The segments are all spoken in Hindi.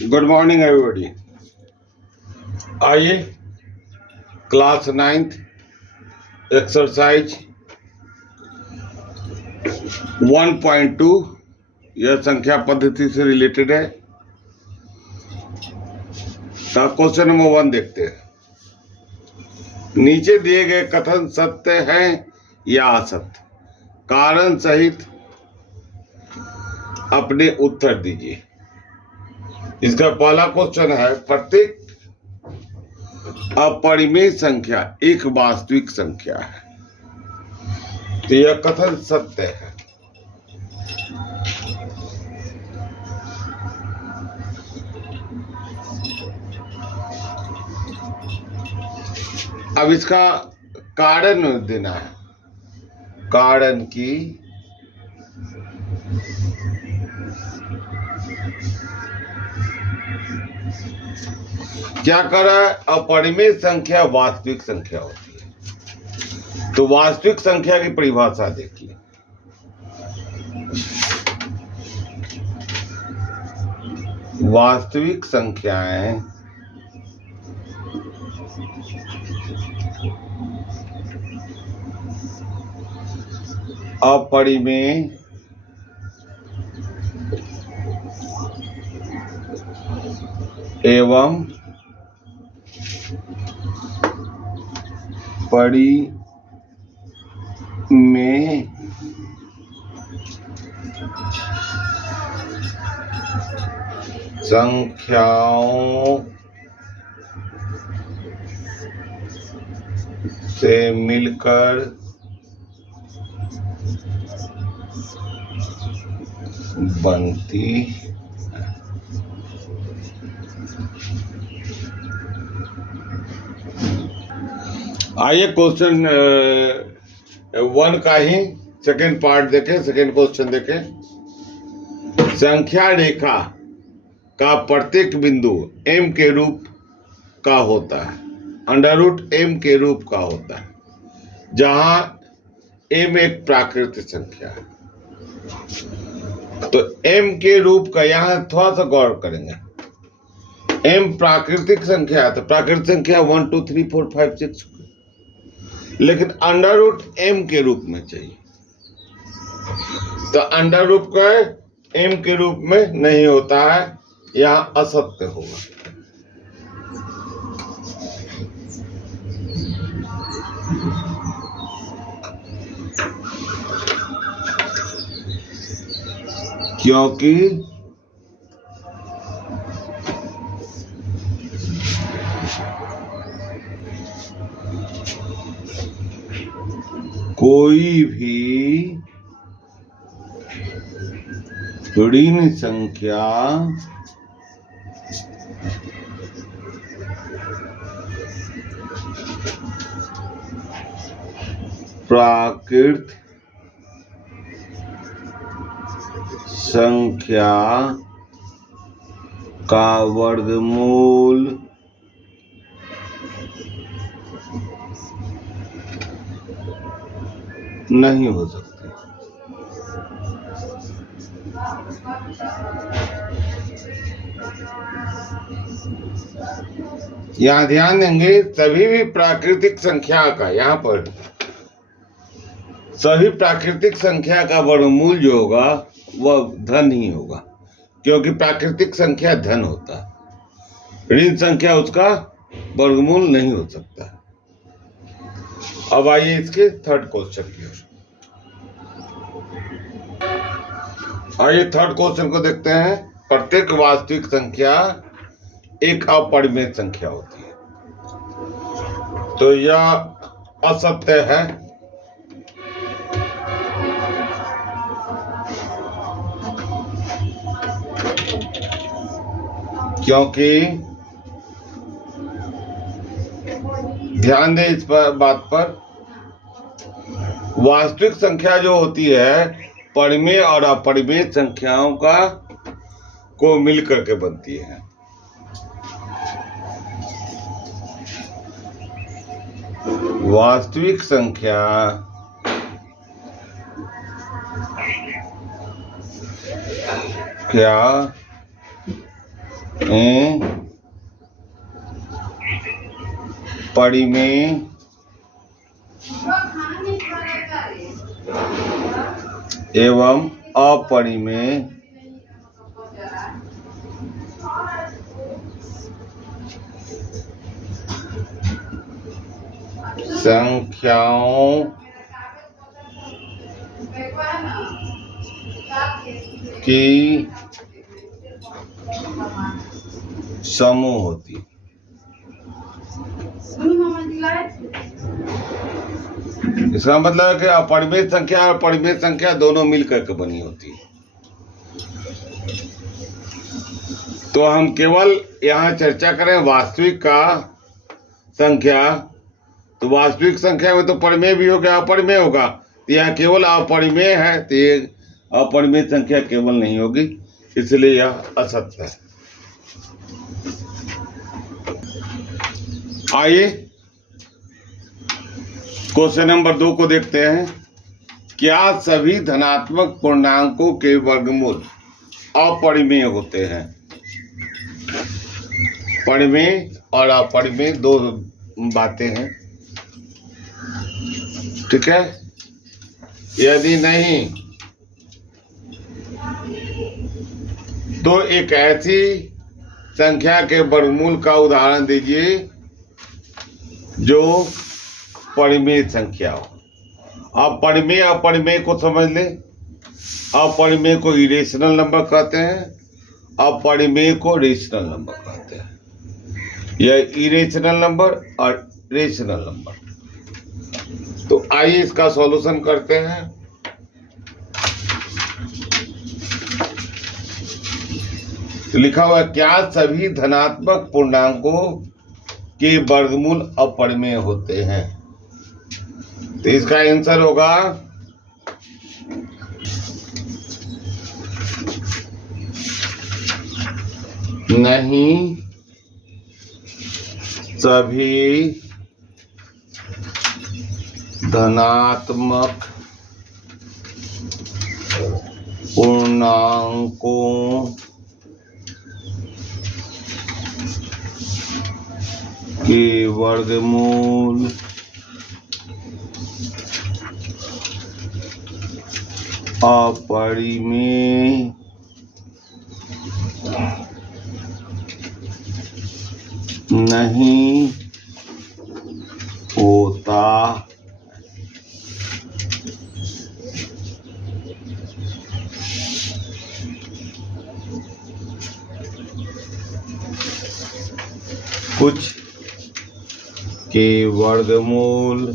Good morning everybody. आइए क्लास 9th एक्सरसाइज 1.2 यह संख्या पद्धति से रिलेटेड है का क्वेश्चन नंबर 1 देखते हैं। नीचे दिए गए कथन सत्य हैं या असत्य, कारण सहित अपने उत्तर दीजिए। इसका पहला क्वेश्चन है, प्रत्येक अपरिमेय संख्या एक वास्तविक संख्या है, तो यह कथन सत्य है। अब इसका कारण देना है, कारण की क्या कर रहा है, अपरिमेय संख्या वास्तविक संख्या होती है। तो वास्तविक संख्या की परिभाषा देखिए। वास्तविक संख्याएं अपरिमेय एवं परिमेय संख्याओं से मिलकर बनती है। आइए क्वेश्चन 1 का ही सेकेंड पार्ट देखें, सेकेंड क्वेश्चन देखें। संख्या रेखा का प्रत्येक बिंदु m के रूप का होता है, √m के रूप का होता है, जहां m एक प्राकृतिक संख्या है। तो m के रूप का यहां थोड़ा सा गौर करेंगे। m प्राकृतिक संख्या है, तो प्राकृतिक संख्या 1 2 3 4 5 6, लेकिन √m के रूप में चाहिए। तो √ का m के रूप में नहीं होता है, यहाँ असत्य होगा। क्योंकि कोई भी ऋण संख्या प्राकृत संख्या का वर्गमूल नहीं हो सकती। यहाँ ध्यान देंगे, सभी भी प्राकृतिक संख्या का, यहाँ पर सभी प्राकृतिक संख्या का वर्गमूल जो होगा वह धन ही होगा, क्योंकि प्राकृतिक संख्या धन होता है, ऋण संख्या उसका वर्गमूल नहीं हो सकता। अब आइए इसके थर्ड क्वेश्चन की ओर। आइए थर्ड क्वेश्चन को देखते हैं। प्रत्येक वास्तविक संख्या एक अपरिमेय संख्या होती है, तो यह असत्य है। क्योंकि ध्यान दें इस बात पर, वास्तविक संख्या जो होती है परिमेय और अपरिमेय संख्याओं का को मिलकर के बनती है। वास्तविक संख्या क्या परिमेय एवं अपरिमेय संख्याओं की समूह होती। इसका मतलब है कि अपरिमेय संख्या और परिमेय संख्या दोनों मिलकर के बनी होती है। तो हम केवल यहाँ चर्चा करें वास्तविक का संख्या, तो वास्तविक संख्या में तो परिमेय भी होगा अपरिमेय होगा, तो यह केवल अपरिमेय है, तो ये अपरिमेय संख्या केवल नहीं होगी, इसलिए यह असत्य है। आइए क्वेश्चन नंबर 2 को देखते हैं। क्या सभी धनात्मक पूर्णांकों के वर्गमूल अपरिमेय होते हैं? परिमेय और अपरिमेय दो बातें हैं, ठीक है। यदि नहीं तो एक ऐसी संख्या के वर्गमूल का उदाहरण दीजिए जो परिमेय संख्या हो। अब परिमेय अपरिमेय को समझ ले। अपरिमेय को इरेशनल नंबर कहते हैं, अपरिमेय को रेशनल नंबर कहते हैं। यह इरेशनल नंबर और रेशनल नंबर। तो आइए इसका सॉल्यूशन करते हैं। तो लिखा हुआ है, क्या सभी धनात्मक पूर्णांकों के वर्गमूल अपरिमेय होते हैं? तो इसका आंसर होगा नहीं, सभी धनात्मक पूर्णांकों के वर्गमूल अपरिमेय नहीं होता। कुछ के वर्गमूल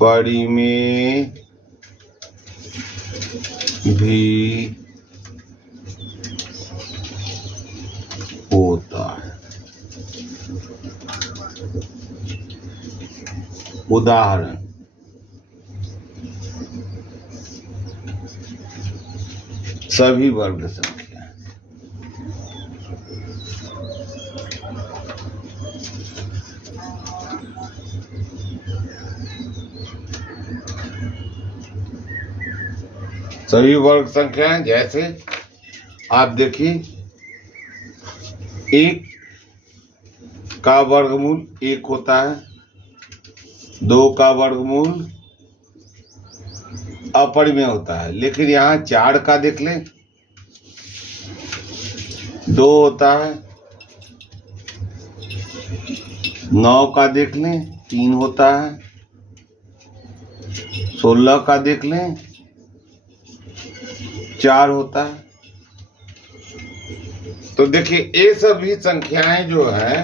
परिमेय भी होता है। उदाहरण, सभी वर्ग संख्या। सभी वर्ग संख्याएं जैसे आप देखिए, 1 का वर्गमूल 1 होता है, 2 का वर्गमूल अपरिमेय होता है। लेकिन यहाँ 4 का देख लें, 2 होता है, 9 का देख लें 3 होता है, 16 का देख लें 4 होता है। तो देखिए ये सभी संख्याएं जो हैं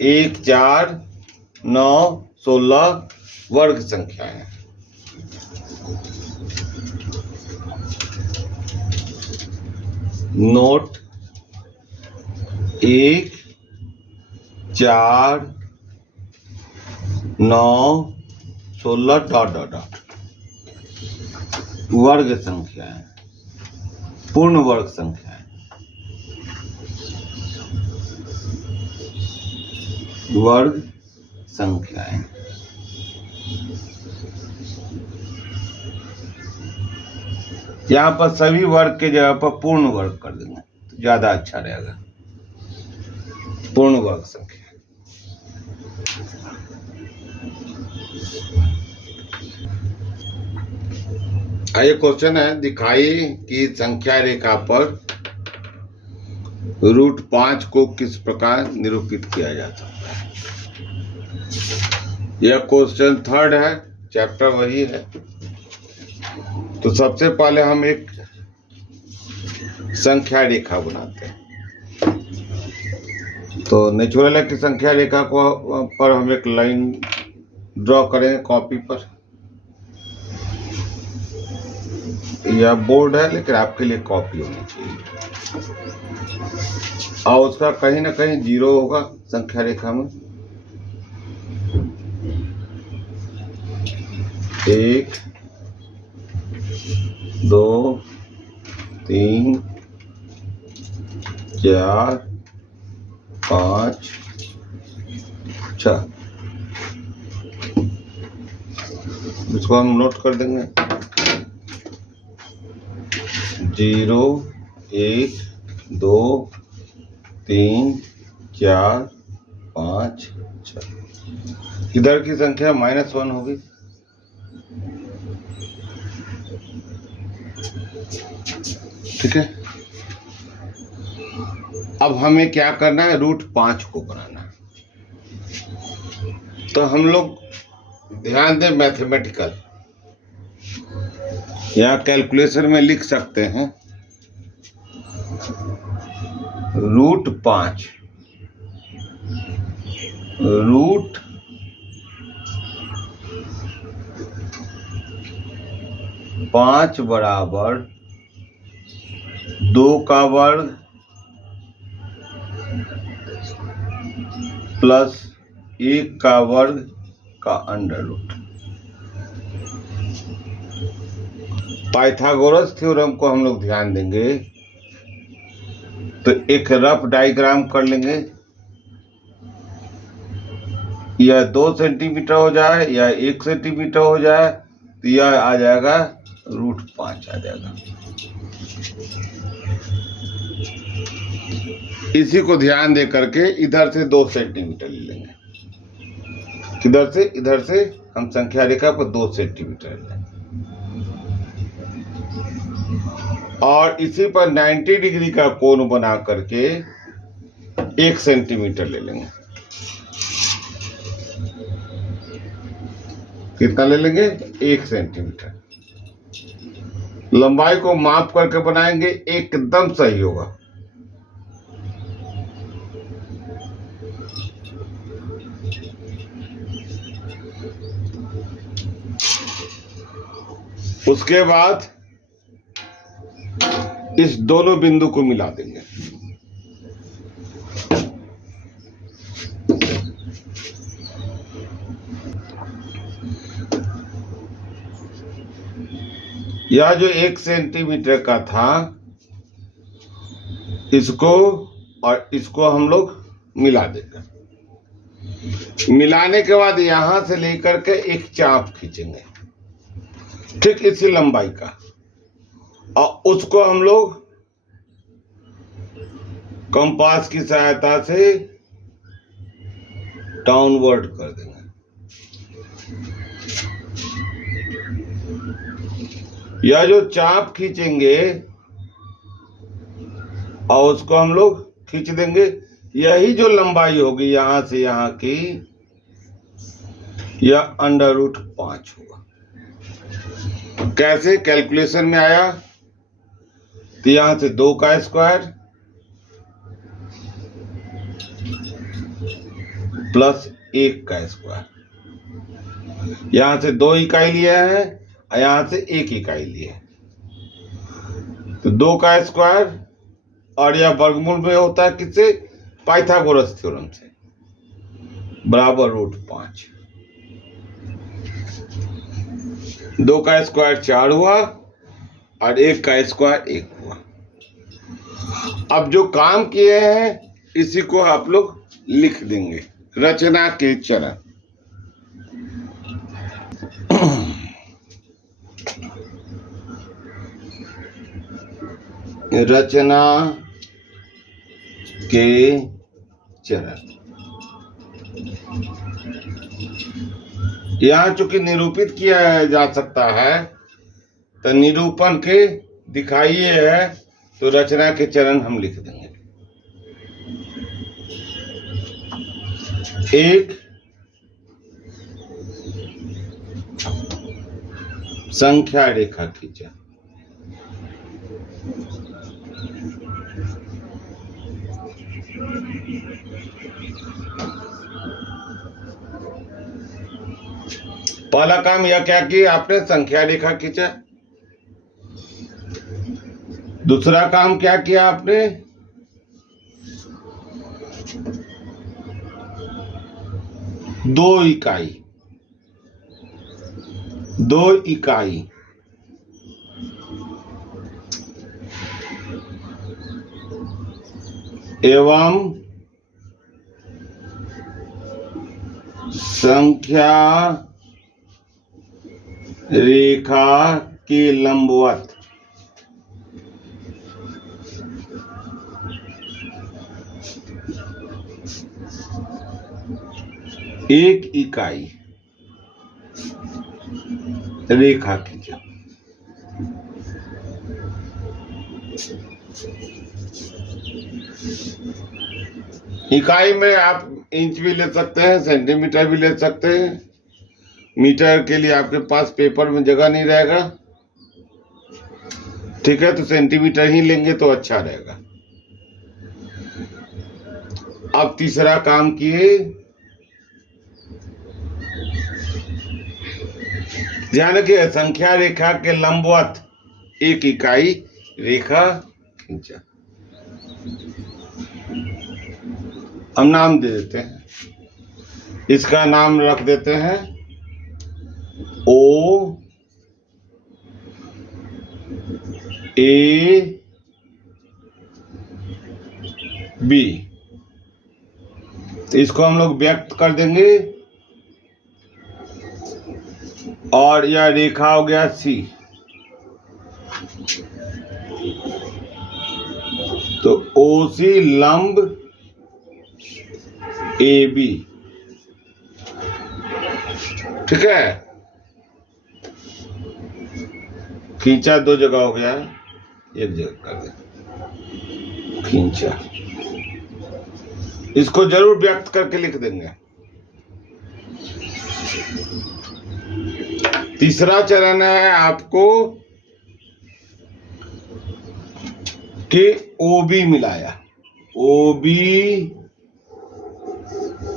1, 4, 9, 16 वर्ग संख्याएं। नोट 1, 4, 9, 16 डॉट डॉट डॉट वर्ग संख्याएं, पूर्ण वर्ग संख्याएं। वर्ग संख्याएं यहाँ पर सभी वर्ग के जगह पर पूर्ण वर्ग कर देंगे तो ज्यादा अच्छा रहेगा। पूर्ण वर्ग संख्या। ये क्वेश्चन है, दिखाई कि संख्या रेखा पर √5 को किस प्रकार निरूपित किया जा सकता है। यह क्वेश्चन 3rd है, चैप्टर वही है। तो सबसे पहले हम एक संख्या रेखा बनाते हैं। तो नेचुरल है कि संख्या रेखा को पर हम एक लाइन ड्रॉ करेंगे कॉपी पर। यह बोर्ड है लेकिन आपके लिए कॉपी होनी चाहिए, और उसका कहीं ना कहीं 0 होगा संख्या रेखा में। 1 2 3 4 5 6। इसको हम नोट कर देंगे। 0 1 2 3 4 5 6। इधर की संख्या -1 होगी। ठीक है। अब हमें क्या करना है, √5 को बनाना है। तो हम लोग ध्यान दें, मैथमेटिकल या कैलकुलेशन में लिख सकते हैं √5 √5 बराबर 2 का वर्ग प्लस 1 का वर्ग का अंडर रूट। पाइथागोरस थ्योरम को हम लोग ध्यान देंगे तो एक रफ डायग्राम कर लेंगे। यह 2 सेंटीमीटर हो जाए या 1 सेंटीमीटर हो जाए तो यह आ जाएगा √5 आ जाएगा। इसी को ध्यान दे करके इधर से 2 सेंटीमीटर ले लेंगे। इधर से हम संख्या रेखा पर 2 सेंटीमीटर ले लेंगे और इसी पर 90 डिग्री का कोण बना करके 1 सेंटीमीटर ले लेंगे। कितना ले लेंगे? 1 सेंटीमीटर। लंबाई को माप करके बनाएंगे, एकदम सही होगा। उसके बाद इस दोनों बिंदु को मिला देंगे। यह जो 1 सेंटीमीटर का था, इसको और इसको हम लोग मिला देंगे। मिलाने के बाद यहां से लेकर के एक चाप खींचेंगे, ठीक इसी लंबाई का, और उसको हम लोग कंपास की सहायता से डाउनवर्ड कर देंगे। यह जो चाप खींचेंगे और उसको हम लोग खींच देंगे, यही जो लंबाई होगी यहां से यहां की, यह √5 होगा। कैसे कैलकुलेशन में आया? तो यहां से 2 का स्क्वायर प्लस 1 का स्क्वायर, यहां से 2 इकाई लिया है और यहां से 1 इकाई लिए, तो 2 का स्क्वायर, और यह वर्गमूल में होता है किससे? पाइथागोरस थ्योरम से, बराबर √5। 2 का स्क्वायर 4 हुआ और 1 का स्क्वायर 1 हुआ। अब जो काम किए हैं इसी को आप लोग लिख देंगे, रचना के चरण। रचना के चरण। यहाँ चूंकि निरूपित किया जा सकता है तो निरूपण के दिखाइए है, तो रचना के चरण हम लिख देंगे। एक संख्या रेखा खींचा, पहला काम यह क्या किया आपने, संख्या रेखा खींचा। दूसरा काम क्या किया आपने, दो इकाई एवं संख्या रेखा के लंबवत एक इकाई रेखा खींचा। इकाई में आप इंच भी ले सकते हैं, सेंटीमीटर भी ले सकते हैं। मीटर के लिए आपके पास पेपर में जगह नहीं रहेगा, ठीक है, तो सेंटीमीटर ही लेंगे तो अच्छा रहेगा। अब तीसरा काम किए, ध्यान रखिए, संख्या रेखा के लंबवत एक इकाई रेखा खींचा। हम नाम दे देते हैं, इसका नाम रख देते हैं O A B। इसको हम लोग व्यक्त कर देंगे, और यह रेखा हो गया C। तो OC लंब AB, ठीक है। खींचा दो जगह हो गया, एक जगह कर दे, खींचा। इसको जरूर व्यक्त करके लिख देंगे। तीसरा चरण है आपको कि OB मिलाया, OB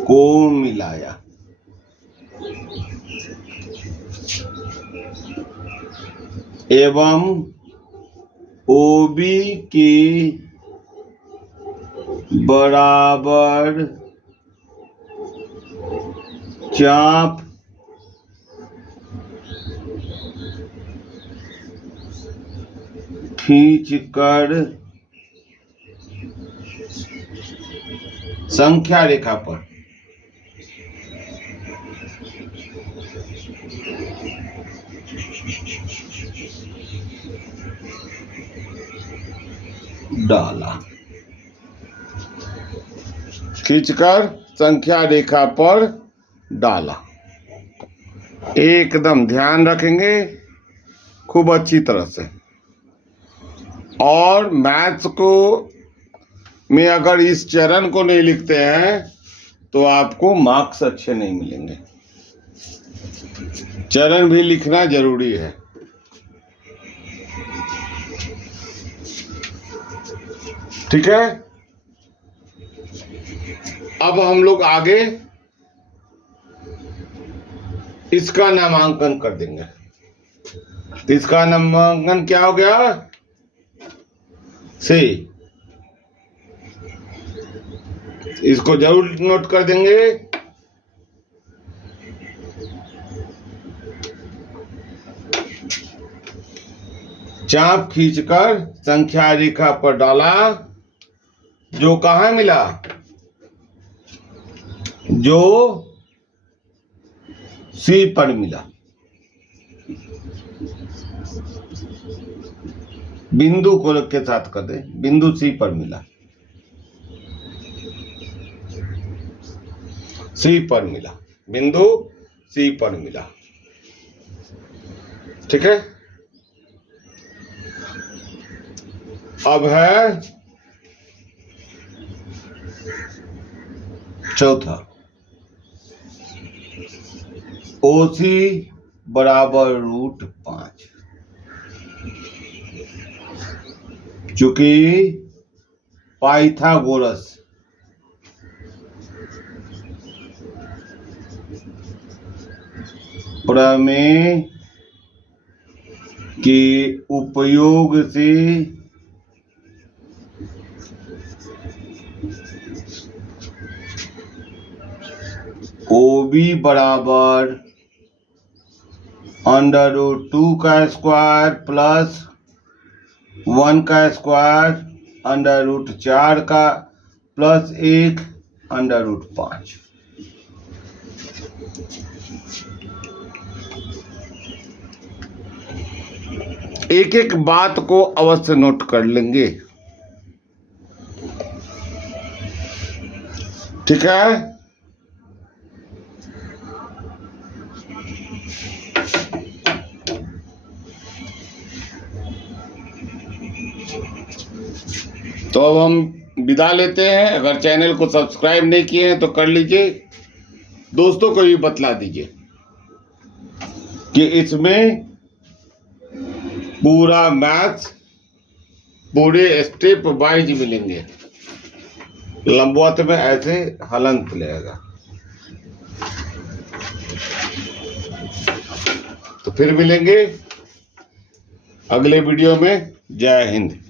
को मिलाया, एवं OB के बराबर चाप खींचकर संख्या रेखा पर डाला। खींचकर संख्या रेखा पर डाला। एकदम ध्यान रखेंगे खूब अच्छी तरह से। और मैथ्स को में अगर इस चरण को नहीं लिखते हैं तो आपको मार्क्स अच्छे नहीं मिलेंगे। चरण भी लिखना जरूरी है। ठीक है, अब हम लोग आगे इसका नामांकन कर देंगे। तो इसका नामांकन क्या हो गया, सी। इसको जरूर नोट कर देंगे। चाप खींचकर संख्या रेखा पर डाला, जो कहां मिला, जो सी पर मिला। बिंदु को के साथ कर दे, बिंदु सी पर मिला, सी पर मिला, बिंदु सी पर मिला। ठीक है। अब है चौथा, OC बराबर √5। चूंकि पाइथागोरस प्रमेय के उपयोग से OB बराबर √2 का स्क्वायर प्लस 1 का स्क्वायर √4 का प्लस 1 √5। एक एक बात को अवश्य नोट कर लेंगे। ठीक है। तो अब हम विदा लेते हैं। अगर चैनल को सब्सक्राइब नहीं किए हैं तो कर लीजिए, दोस्तों को भी बतला दीजिए कि इसमें पूरा मैथ्स पूरे स्टेप वाइज मिलेंगे, लंबवत में ऐसे हलंत लेगा। तो फिर मिलेंगे अगले वीडियो में। जय हिंद।